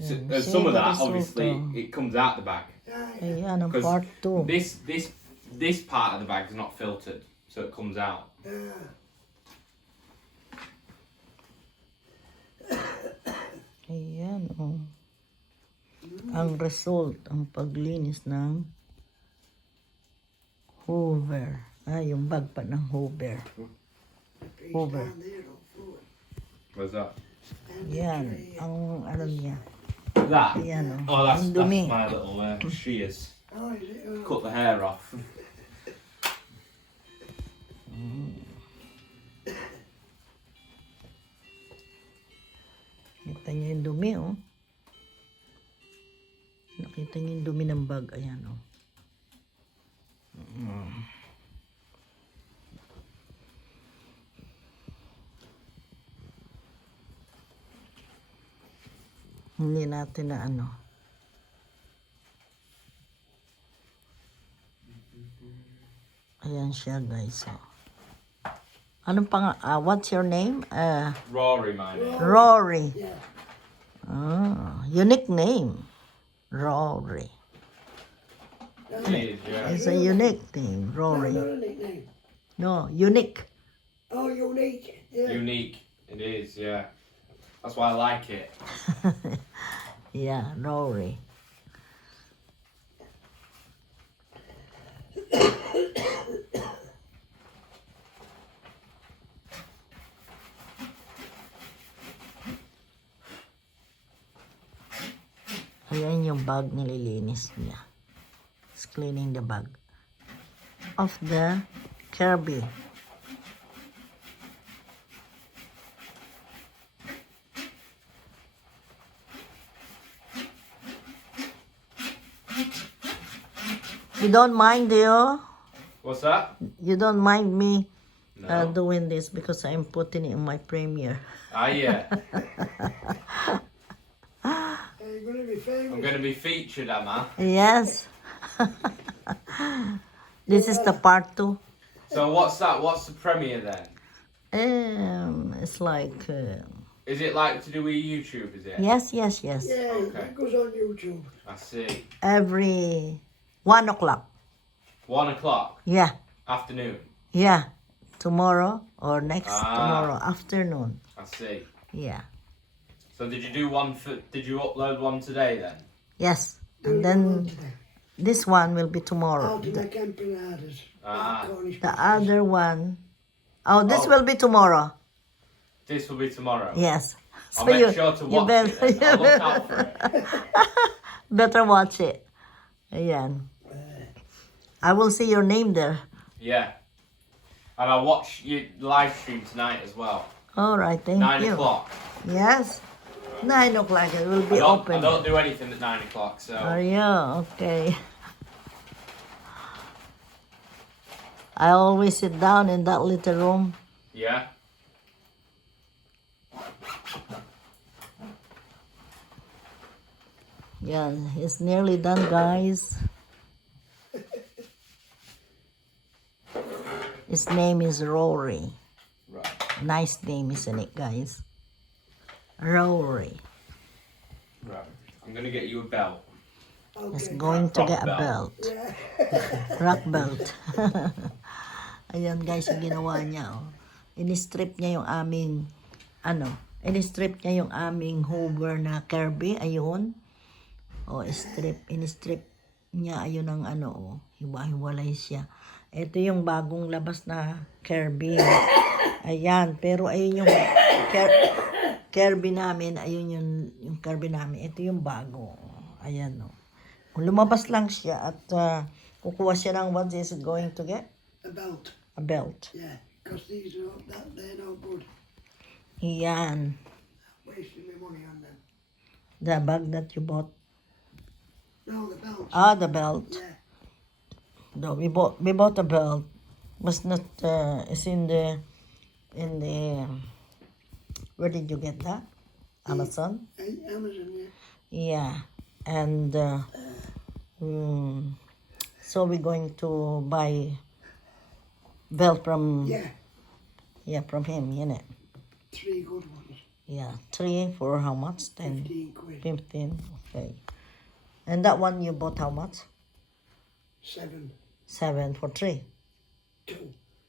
Some of that, obviously, it comes out the bag. Ayan, ang part 2. This part of the bag is not filtered, so it comes out. Ayan, oh. Ang result, ang paglinis ng Hoover. Yung bag pa ng Hoover. Hoover. What's that? Yan, ang ano niya. That? Ayan, Oh, that's dumi. my little shears. Cut the hair off. Nakita niyo yung dumi, oh. Nakita niyo yung dumi ng bag. Ayan, oh. Hindi natin na ano. Ayan siya, guys. Oh. Anong what's your name? Rory, my name. Rory. Yeah. Unique name. Rory. It is, yeah. It's a unique name, Rory. Not a nickname. No, unique. Oh, unique. Yeah. Unique. It is, yeah. That's why I like it. Yeah, Rory. Ayan yung bag nililinis niya. It's cleaning the bag of the Kirby. You don't mind, do you? What's that? You don't mind me No. doing this because I'm putting it in my premiere. Yeah. You're going to be famous. I'm going to be featured, am I? Yes. This is the part 2. So what's that? What's the premiere then? It's like Is it like to do with YouTube, is it? yes. Yeah, Okay. it goes on YouTube. I see. Every 1 o'clock. 1 o'clock Yeah, afternoon. yeah. Tomorrow or next Ah. tomorrow afternoon. I see. Yeah. So did you do one did you upload one today then? Yes. And then this one will be Out tomorrow. in the empanadas. Ah. Cornish The biscuits. other one. Oh, this Oh. will be tomorrow. This will be tomorrow. Yes. I'll make sure to watch it. Then. I'll look out for it. Better watch it. Ayan. I will see your name there. Yeah. And I'll watch your live stream tonight as well. All right, thank 9 you. o'clock. Yes. 9 o'clock. It will I be don't open. do anything at 9 o'clock, so Oh, yeah. Okay. I always sit down in that little room. yeah. Yeah, it's nearly done, guys. His name is Rory. Right. Nice name, isn't it, guys? Rory. Right. I'm gonna get you a belt. Is Okay. going to Rock get a belt. belt. Yeah. Rock belt. Ayan, guys, yung ginawa niya, oh. Ini-strip niya yung aming, ini-strip niya yung aming Hoover na Kirby. Ayun. O, ini-strip niya. Ayun ang hiwa-hiwalay siya. Ito yung bagong labas na Kirby. Ayan, pero ayun yung Kirby namin. Ayun yung Kirby namin. Ito yung bago. Ayan, o. Lumabas lang siya at kukuha siya ng what is it going to get? A belt. A belt. Yeah. Because these are they're no good. Yan. Wasting my money on them. The bag that you bought. No, the belt. Ah, the belt. Yeah. No, we bought a belt. Was not it's in the where did you get that? Amazon? Amazon, yeah. Yeah. And so we're going to buy belt from Yeah. from him, innit? 3 good ones. Yeah, 3 for how much? 10, 15 quid. 15. Okay. And that one you bought how much? 7, 7 for 3. 2.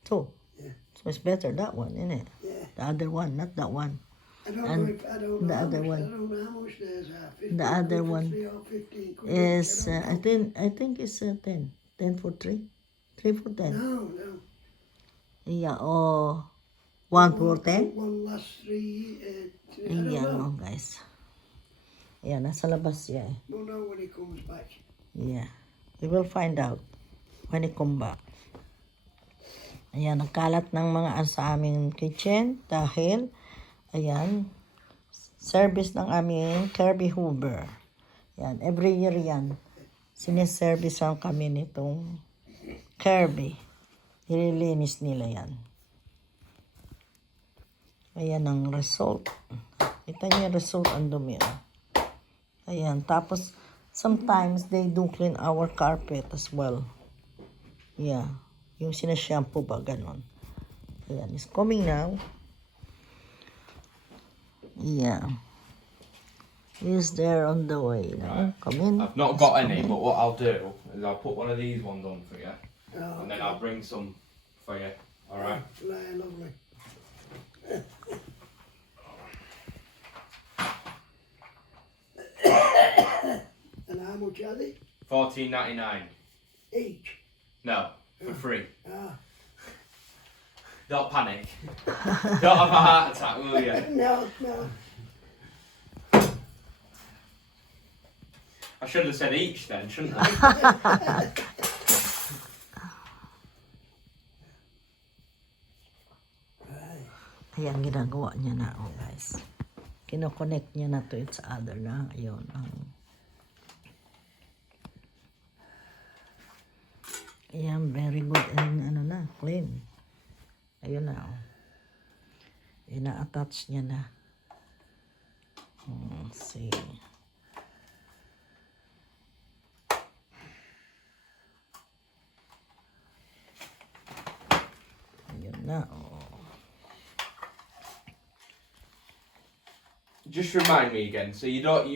2. Yeah. So it's better that one, isn't it? Yeah. The other one, not that one. I don't And know if I don't the know how other much, one. I don't know how much theirs are. 15 The other quid for one 3 or 15 quid. Is I don't know. I think it's 10. 10 for 3. 3 for 10. No, no. Yeah, or 1 for 10. One last 3, I don't Yeah, know. no, guys. Yeah, nasa labas siya eh. We'll know when he comes back. Yeah. We will find out when he come back. Ayan, nagkalat ng mga sa aming kitchen dahil, ayan, service ng aming Kirby Hoover. Yan, every year yan. Siniservice lang kami nitong Kirby. Nililinis nila yan. Ayan ang result. Kita niyo yung result, ang dumi. Oh. Ayan, tapos sometimes they do clean our carpet as well. Yeah, yung sinashampoo ba, ganon. Ayan, it's coming now. Yeah. Is there on the way now? Come in. I've not got any, but what I'll do is I'll put one of these ones on for you, Oh, and then I'll bring some for you. All right. lovely. And how much are they? $14.99. Each. No, for free. Ah. Don't panic. Don't have a heart attack, will you? No, no. I should have said each then, shouldn't I? Ayan, ginagawa niya na, oh guys. Kino-connect niya na to each other na. Ayun. Ayan, very good. And ano na, clean. Ayun na, oh. Ina-attach niya na. See. Ayun na, oh. Just remind me again. So you don't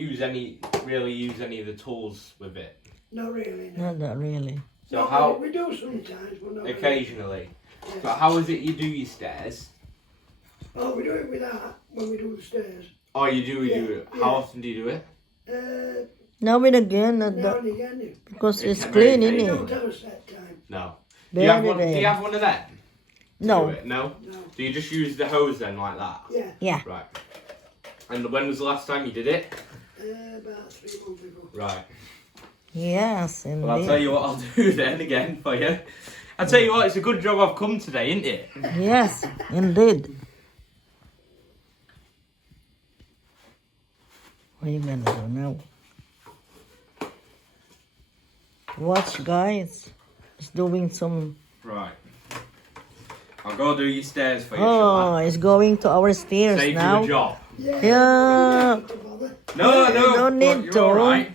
really use any of the tools with it. Not really, no. Not really. So No, how we do sometimes, but not really. occasionally. Yeah. But how is it you do your stairs? Oh, we do it with that when we do the stairs. Oh, you do it. Yeah. How often do you do it? Now and again, not Now that, and again. because It's it's very clean, clean. We isn't don't it? have a set time. No. Do you have one? Do Very you have one of them? Do No. it? No. No. Do you just use the hose then like that? Yeah. Yeah. Right. And when was the last time you did it? About 3 months ago. Right. Yes, Well, I'll tell indeed. you what I'll do then again for you. I'll tell you what, it's a good job I've come today, isn't it? Yes, indeed. What are you gonna do now? Watch, guys. It's doing some. Right. I'll go do your stairs for you, Oh, shall I? it's going to our stairs Save now. you a job. Yeah. Yeah. Don't bother. No, no, don't but need you're to. alright.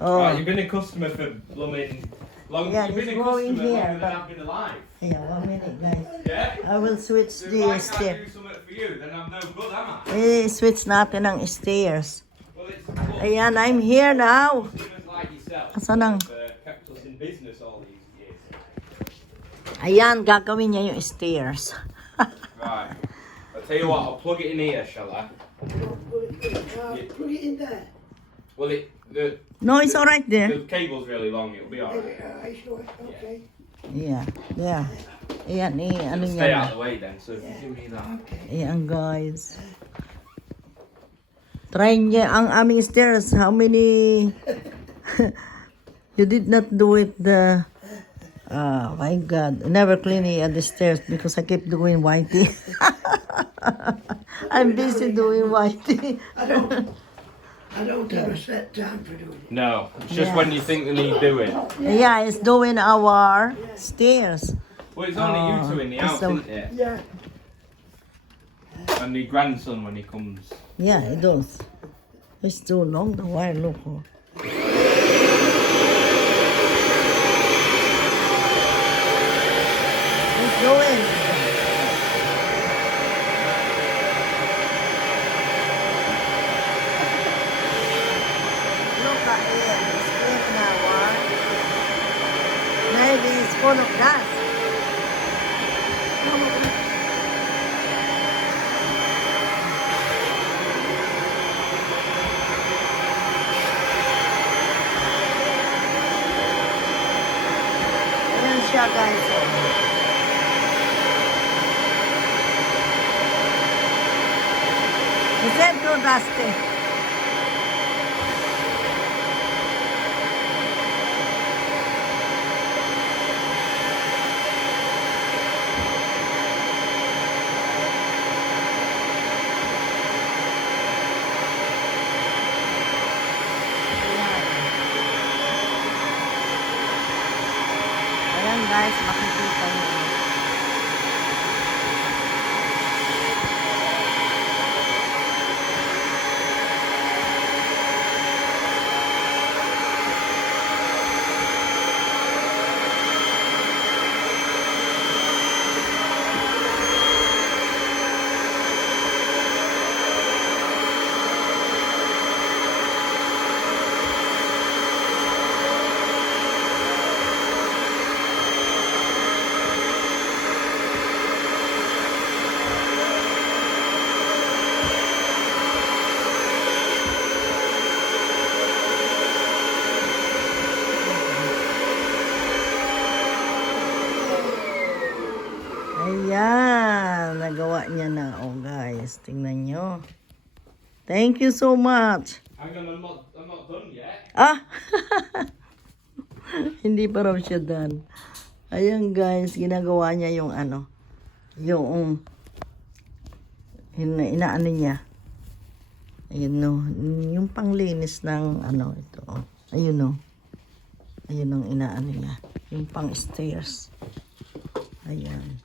Oh, Right, you've been a customer for blooming long. Yeah, You've been it's a going customer here, longer than but- I've been alive. yeah. 1 minute, guys. Yeah. I will switch So if the I can't stair. do something for you, then I'm no good, am I? Switch natin ang stairs. Well, it's look, Ayan, I'm here now. customers like yourself Asan ang? have kept us in business all these years. Ayan, gagawin niya yung stairs. Right. I'll tell you what, I'll plug it in here, shall I? Put it in there. Well, the No, it's alright there. cable's really long, it'll be alright. Sure. Okay. Yeah, yeah. Ayan, ano Stay niya out na. of the way then, so if you give me that. Okay. Ayan, guys. Try niya ang aming stairs. How many... You did not do it the... Oh, my God. I never clean the stairs because I keep doing whitey. I'm busy doing whitey. I don't have a set time for doing it. No, it's just Yeah. when you think they need doing. Yeah, it's doing our stairs. Well, it's only you two in the house, so- isn't it? Yeah. And the grandson when he comes. Yeah, it does. It's too long, the wire, look. Oh. It's going. air. Strip now, ah. Maybe it's full of gas. Ayan siya, guys. Is that too dusty? Ayan guys, makikita niyo. Ayan, nagawa niya na. Oh guys, tingnan nyo. Thank you so much. Hang on, I'm not done yet. Ah! Hindi pa raw siya done. Ayan guys, ginagawa niya yung ano, yung inaano niya. Ayun no, yung panglinis ng ano ito. Oh. Ayun no. Ayun ang inaano niya. Yung pang stairs. Ayan.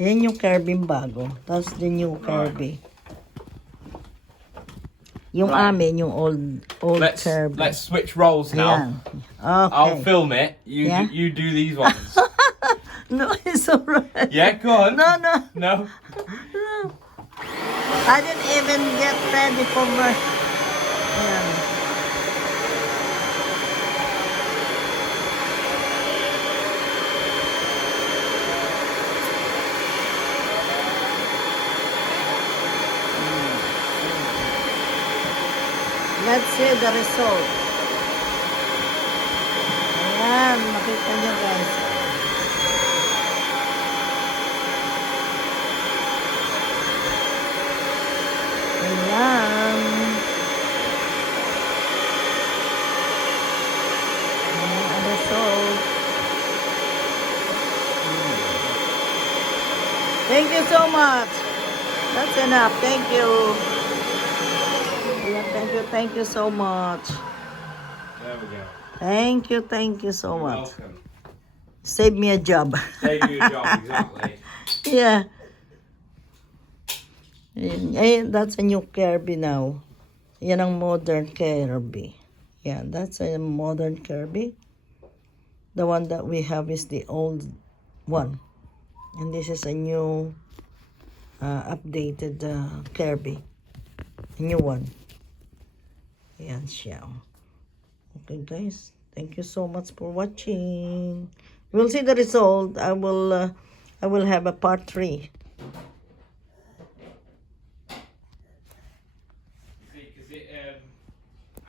Ayan yung Kirby bago. Tapos din yung Kirby. Yung amin, yung old Kirby. Let's switch roles now. Ayan. Okay. I'll film it. You Yeah? you do these ones. No, it's alright. Yeah, go on. No, no. No. I didn't even get ready for work. Ayan. Let's see the result. Ayan, makita nyo guys. Ayan. Ayan ang result. Thank you so much. That's enough. Thank you. Yeah, thank you so much. There we go. Thank you so You're much. welcome. Save me a job. Save you a job, exactly. Yeah. That's a new Kirby now. Yan ang modern Kirby. Yeah, that's a modern Kirby. The one that we have is the old one. And this is a new updated Kirby. A new one. Ayan siya. Okay guys, thank you so much for watching. We'll see the result. I will have a part 3.